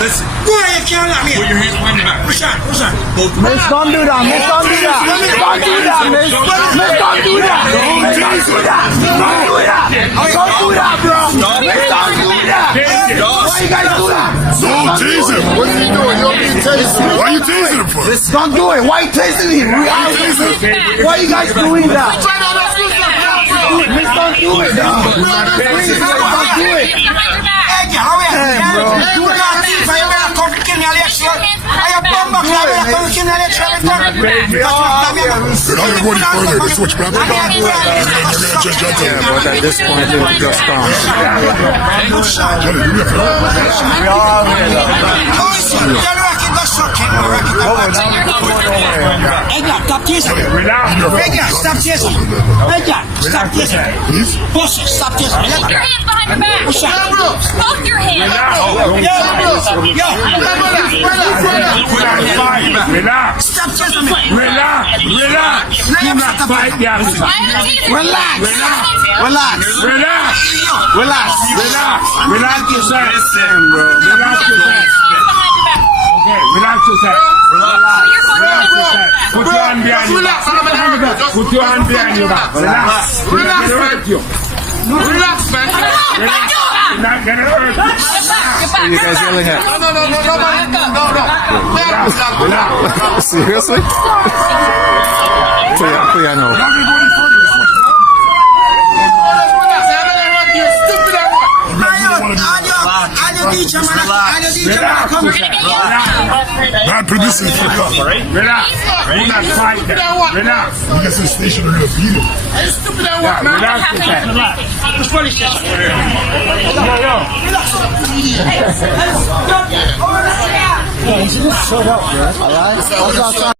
Listen. Go ahead, Karen. Put your hands behind your back. Push on. Miss, don't do that. Miss, don't do that. Miss, don't do that. Miss, don't do that. Don't do that. Don't do that. Don't do that, bro. Miss, don't do that. Why you guys do that? Don't tase him. What are you doing? You're being tased. Why are you tasing him for? Don't do it. Why you tasing him? Why you guys doing that? Miss, don't do it, dog. Please, don't do it. But at this point, it was just calm. Stop chasing. Stop chasing. Stop chasing. Push it. Stop chasing. Put your hands behind your back. Push it. Both your hands. Relax. Stop chasing me. Relax. Do not fight the officer. Relax. Relax yourself. Relax yourself. Okay, relax yourself. Put your hand behind your back. Put your hand behind your back. Relax. Relax, man. You're not gonna hurt you. What are you guys yelling at? Relax. Seriously? Please, I know. Not producing for cup. Relax. Do not fight that. Relax. You guys in the station are gonna beat him. Relax yourself. Shut up, man. All right?